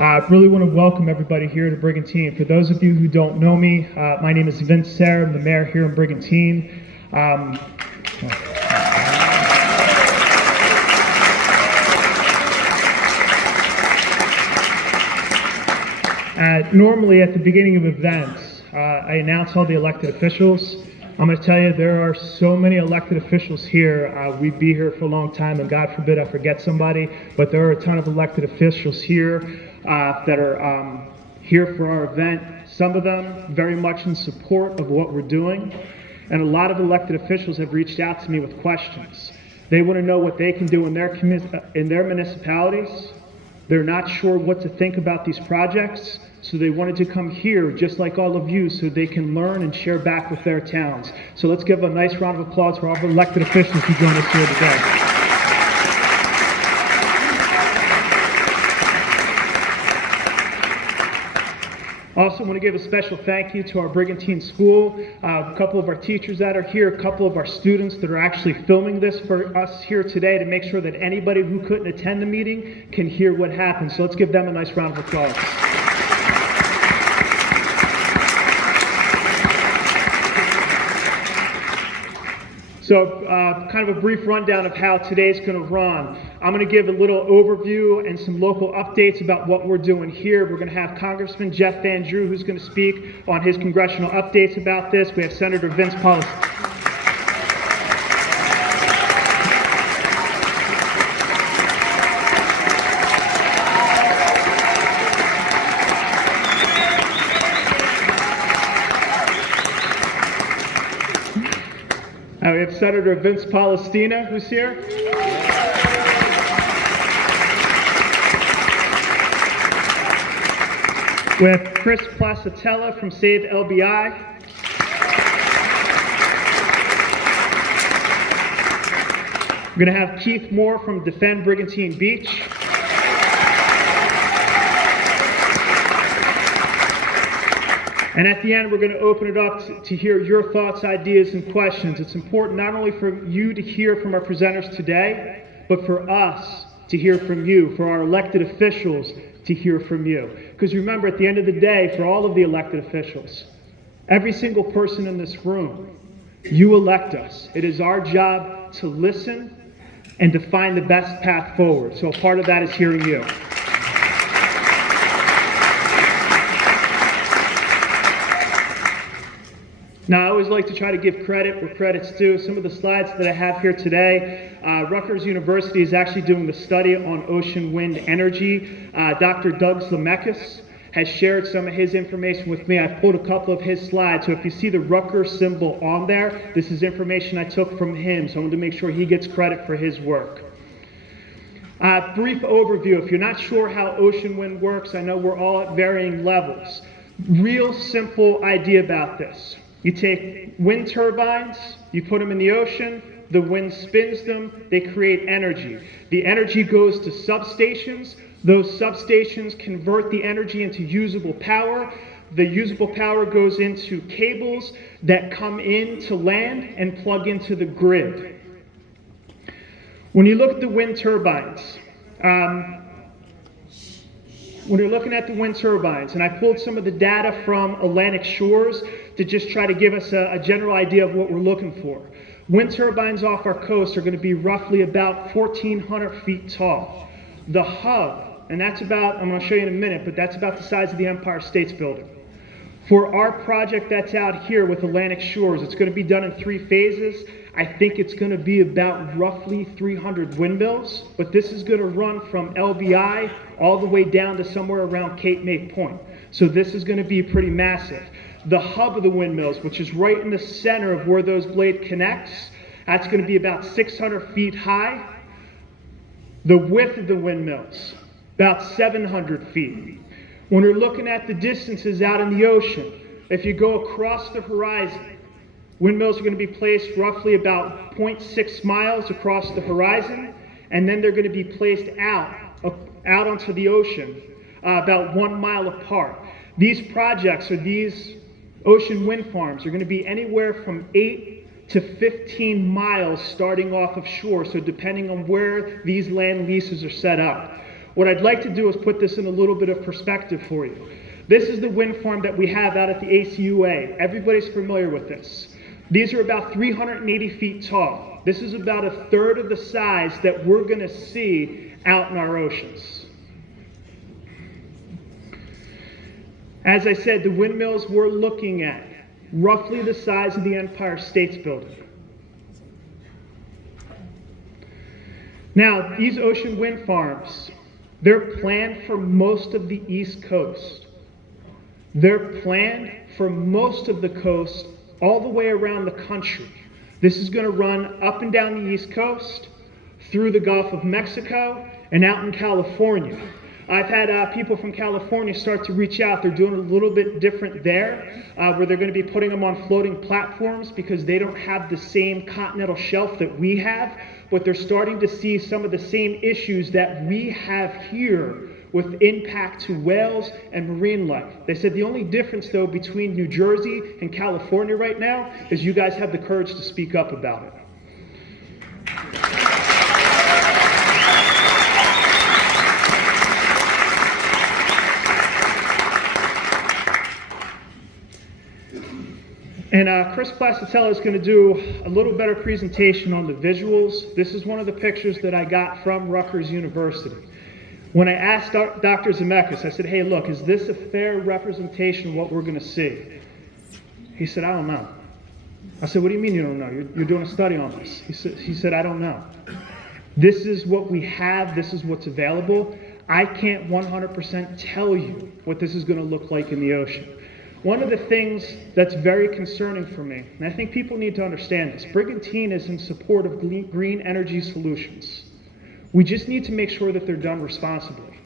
I really want to welcome everybody here to Brigantine. For those of you who don't know me, my name is Vince Sera. I'm the mayor here in Brigantine. Normally at the beginning of events, I announce all the elected officials. I'm going to tell you, there are so many elected officials here. We'd be here for a long time, and God forbid I forget somebody, but there are a ton of elected officials here that are here for our event. Some of them very much in support of what we're doing, and a lot of elected officials have reached out to me with questions. They want to know what they can do in their municipalities. They're not sure what to think about these projects, so they wanted to come here, just like all of you, so they can learn and share back with their towns. So let's give a nice round of applause for all the elected officials who joined us here today. Also want to give a special thank you to our Brigantine School, a couple of our teachers that are here, a couple of our students that are actually filming this for us here today to make sure that anybody who couldn't attend the meeting can hear what happened. So let's give them a nice round of applause. So kind of a brief rundown of how today's going to run. I'm going to give a little overview and some local updates about what we're doing here. We're going to have Congressman Jeff Van Drew, who's going to speak on his congressional updates about this. We have Senator Vince Sera. We have Senator Vince Palestina, who's here. We have Chris Placatella from Save LBI. We're going to have Keith Moore from Defend Brigantine Beach. And at the end, we're going to open it up to hear your thoughts, ideas, and questions. It's important not only for you to hear from our presenters today, but for us to hear from you, for our elected officials to hear from you. Because remember, at the end of the day, for all of the elected officials, every single person in this room, you elect us. It is our job to listen and to find the best path forward. So a part of that is hearing you. Now, I always like to try to give credit where credit's due. Some of the slides that I have here today, Rutgers University is actually doing the study on ocean wind energy. Dr. Doug Zlemekis has shared some of his information with me. I've pulled a couple of his slides. So if you see the Rutgers symbol on there, this is information I took from him. So I wanted to make sure he gets credit for his work. Brief overview. If you're not sure how ocean wind works, I know we're all at varying levels. Real simple idea about this. You take wind turbines, you put them in the ocean, the wind spins them, they create energy. The energy goes to substations. Those substations convert the energy into usable power. The usable power goes into cables that come into land and plug into the grid. When you look at the wind turbines, when you're looking at the wind turbines, and I pulled some of the data from Atlantic Shores to just try to give us a general idea of what we're looking for. Wind turbines off our coast are going to be roughly about 1,400 feet tall. The hub, and that's about, I'm going to show you in a minute, but that's about the size of the Empire State Building. For our project that's out here with Atlantic Shores, it's going to be done in 3 phases. I think it's going to be about roughly 300 windmills, but this is going to run from LBI all the way down to somewhere around Cape May Point. So this is going to be pretty massive. The hub of the windmills, which is right in the center of where those blade connects, that's going to be about 600 feet high. The width of the windmills, about 700 feet. When you're looking at the distances out in the ocean, if you go across the horizon, windmills are going to be placed roughly about 0.6 miles across the horizon, and then they're going to be placed out onto the ocean about 1 mile apart. These projects, or these ocean wind farms, are going to be anywhere from 8 to 15 miles starting off of shore, so depending on where these land leases are set up. What I'd like to do is put this in a little bit of perspective for you. This is the wind farm that we have out at the ACUA. Everybody's familiar with this. These are about 380 feet tall. This is about a third of the size that we're going to see out in our oceans. As I said, the windmills we're looking at, roughly the size of the Empire State Building. Now, these ocean wind farms, they're planned for most of the East Coast. They're planned for most of the coast all the way around the country. This is going to run up and down the East Coast, through the Gulf of Mexico, and out in California. I've had people from California start to reach out. They're doing a little bit different there, where they're going to be putting them on floating platforms because they don't have the same continental shelf that we have, but they're starting to see some of the same issues that we have here with impact to whales and marine life. They said the only difference, though, between New Jersey and California right now is you guys have the courage to speak up about it. And Chris Plascatella is going to do a little better presentation on the visuals. This is one of the pictures that I got from Rutgers University. When I asked Dr. Zemeckis, I said, hey, look, is this a fair representation of what we're going to see? He said, I don't know. I said, what do you mean you don't know? You're doing a study on this. He said, I don't know. This is what we have. This is what's available. I can't 100% tell you what this is going to look like in the ocean. One of the things that's very concerning for me, and I think people need to understand this, Brigantine is in support of green energy solutions. We just need to make sure that they're done responsibly.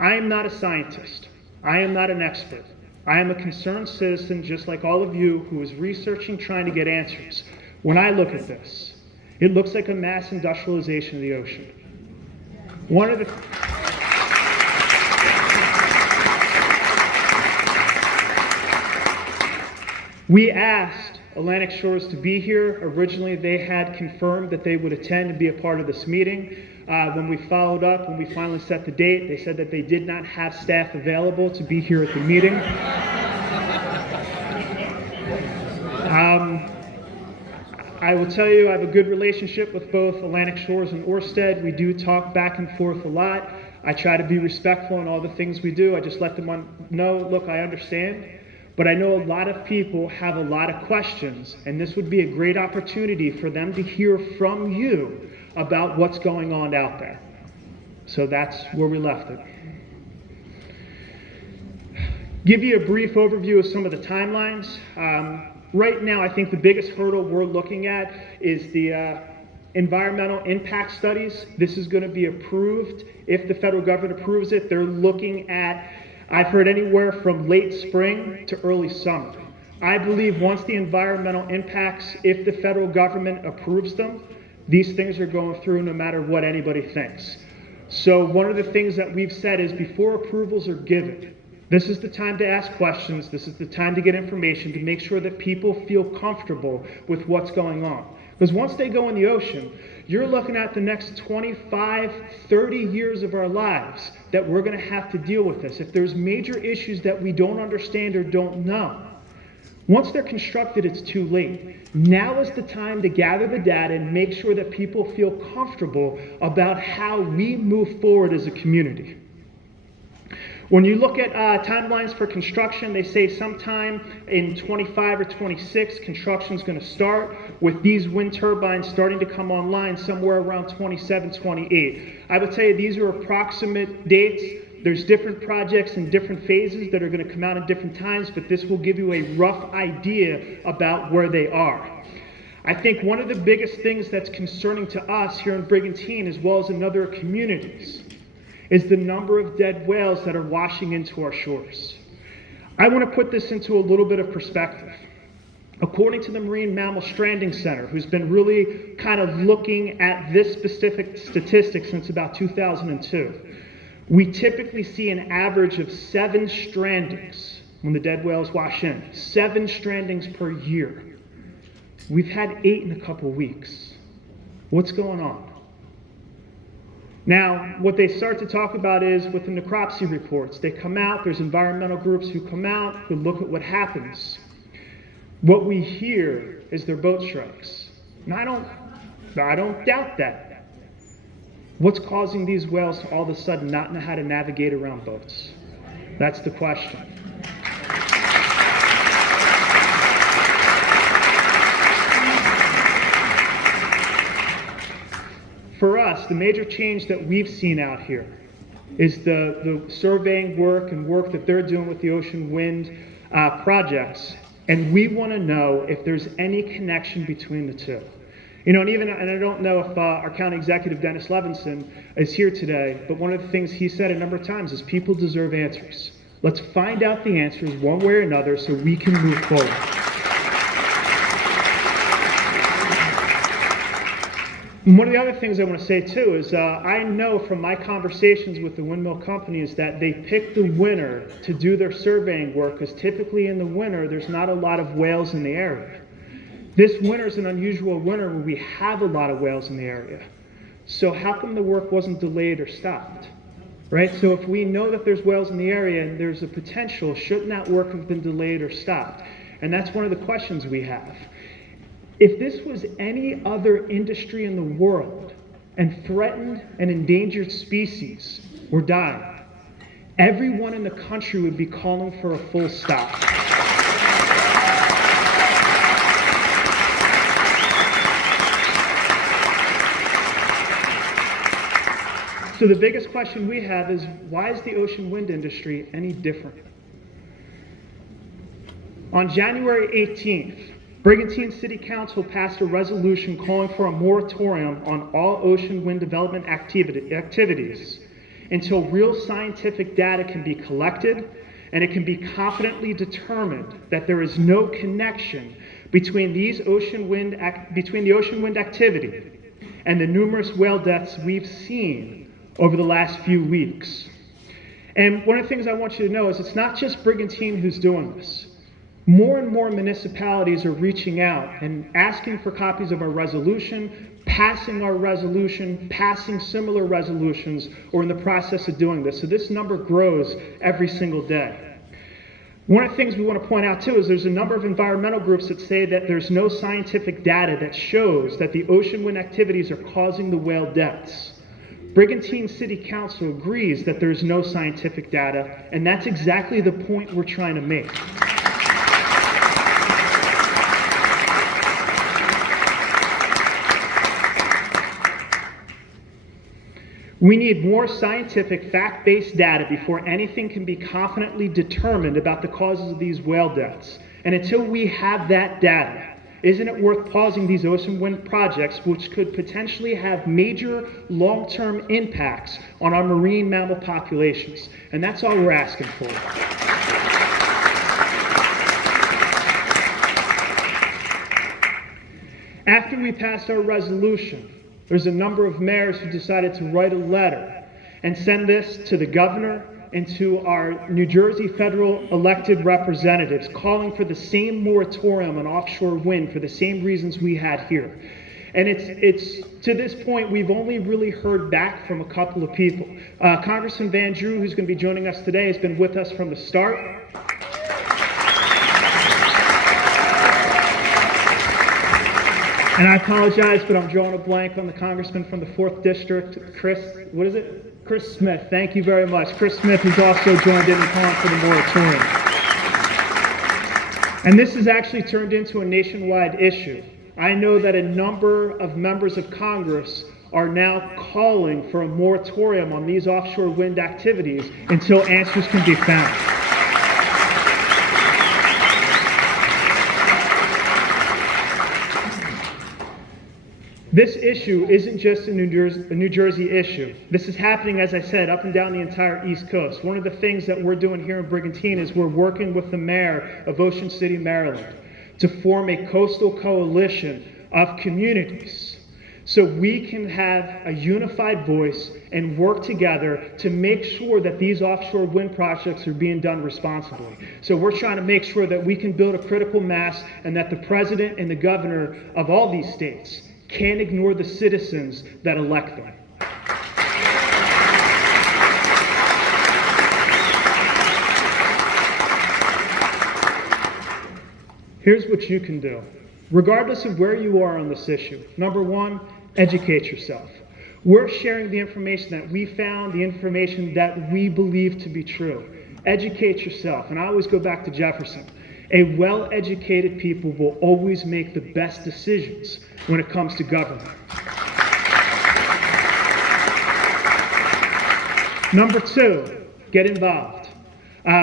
I am not a scientist. I am not an expert. I am a concerned citizen, just like all of you, who is researching, trying to get answers. When I look at this, it looks like a mass industrialization of the ocean. One of the... We asked Atlantic Shores to be here. Originally, they had confirmed that they would attend and be a part of this meeting. When we followed up, when we finally set the date, they said that they did not have staff available to be here at the meeting. I will tell you, I have a good relationship with both Atlantic Shores and Orsted. We do talk back and forth a lot. I try to be respectful in all the things we do. I just let them know, look, I understand. But I know a lot of people have a lot of questions, and this would be a great opportunity for them to hear from you about what's going on out there. So that's where we left it. Give you a brief overview of some of the timelines. Right now, I think the biggest hurdle we're looking at is the environmental impact studies. This is going to be approved. If the federal government approves it, they're looking at, I've heard anywhere from late spring to early summer. I believe once the environmental impacts, if the federal government approves them, these things are going through no matter what anybody thinks. So one of the things that we've said is before approvals are given, this is the time to ask questions, this is the time to get information to make sure that people feel comfortable with what's going on. Because once they go in the ocean, you're looking at the next 25, 30 years of our lives that we're going to have to deal with this. If there's major issues that we don't understand or don't know, once they're constructed, it's too late. Now is the time to gather the data and make sure that people feel comfortable about how we move forward as a community. When you look at timelines for construction, they say sometime in 25 or 26, construction is going to start, with these wind turbines starting to come online somewhere around 27, 28. I would tell you these are approximate dates. There's different projects in different phases that are going to come out at different times, but this will give you a rough idea about where they are. I think one of the biggest things that's concerning to us here in Brigantine, as well as in other communities, is the number of dead whales that are washing into our shores. I want to put this into a little bit of perspective. According to the Marine Mammal Stranding Center, who's been really kind of looking at this specific statistic since about 2002, we typically see an average of 7 strandings when the dead whales wash in. 7 strandings per year. We've had 8 in a couple weeks. What's going on? Now, what they start to talk about is with the necropsy reports. They come out, there's environmental groups who come out, who look at what happens. What we hear is their boat strikes. And I don't doubt that. What's causing these whales to all of a sudden not know how to navigate around boats? That's the question. For us, the major change that we've seen out here is the surveying work and work that they're doing with the ocean wind projects. And we want to know if there's any connection between the two. You know, and I don't know if our county executive, Dennis Levinson, is here today, but one of the things he said a number of times is people deserve answers. Let's find out the answers one way or another so we can move forward. And one of the other things I want to say too is I know from my conversations with the windmill companies that they pick the winter to do their surveying work because typically in the winter there's not a lot of whales in the area. This winter is an unusual winter where we have a lot of whales in the area. So how come the work wasn't delayed or stopped? Right? So if we know that there's whales in the area and there's a potential, shouldn't that work have been delayed or stopped? And that's one of the questions we have. If this was any other industry in the world and threatened and endangered species were dying, everyone in the country would be calling for a full stop. So the biggest question we have is, why is the ocean wind industry any different? On January 18th, Brigantine City Council passed a resolution calling for a moratorium on all ocean wind development activities until real scientific data can be collected and it can be confidently determined that there is no connection between the ocean wind activity and the numerous whale deaths we've seen over the last few weeks. And one of the things I want you to know is it's not just Brigantine who's doing this. More and more municipalities are reaching out and asking for copies of our resolution, passing our resolution, passing similar resolutions, or in the process of doing this. So this number grows every single day. One of the things we want to point out too is there's a number of environmental groups that say that there's no scientific data that shows that the ocean wind activities are causing the whale deaths. Brigantine City Council agrees that there's no scientific data, and that's exactly the point we're trying to make. We need more scientific, fact-based data before anything can be confidently determined about the causes of these whale deaths. And until we have that data, isn't it worth pausing these ocean wind projects, which could potentially have major long-term impacts on our marine mammal populations? And that's all we're asking for. After we passed our resolution, there's a number of mayors who decided to write a letter and send this to the governor and to our New Jersey federal elected representatives, calling for the same moratorium on offshore wind for the same reasons we had here. And it's to this point, we've only really heard back from a couple of people. Congressman Van Drew, who's going to be joining us today, has been with us from the start. And I apologize, but I'm drawing a blank on the congressman from the 4th District, Chris Smith. Thank you very much. Chris Smith has also joined in and calling for the moratorium. And this has actually turned into a nationwide issue. I know that a number of members of Congress are now calling for a moratorium on these offshore wind activities until answers can be found. This issue isn't just a New Jersey issue. This is happening, as I said, up and down the entire East Coast. One of the things that we're doing here in Brigantine is we're working with the mayor of Ocean City, Maryland, to form a coastal coalition of communities so we can have a unified voice and work together to make sure that these offshore wind projects are being done responsibly. So we're trying to make sure that we can build a critical mass and that the president and the governor of all these states can't ignore the citizens that elect them. Here's what you can do. Regardless of where you are on this issue, number one, educate yourself. We're sharing the information that we found, the information that we believe to be true. Educate yourself. And I always go back to Jefferson. A well-educated people will always make the best decisions when it comes to government. Number two, get involved.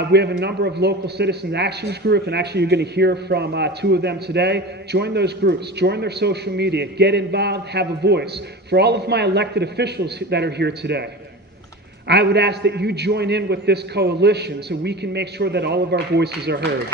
We have a number of local citizens actions groups, and actually you're going to hear from two of them today. Join those groups, join their social media, get involved, have a voice. For all of my elected officials that are here today, I would ask that you join in with this coalition so we can make sure that all of our voices are heard.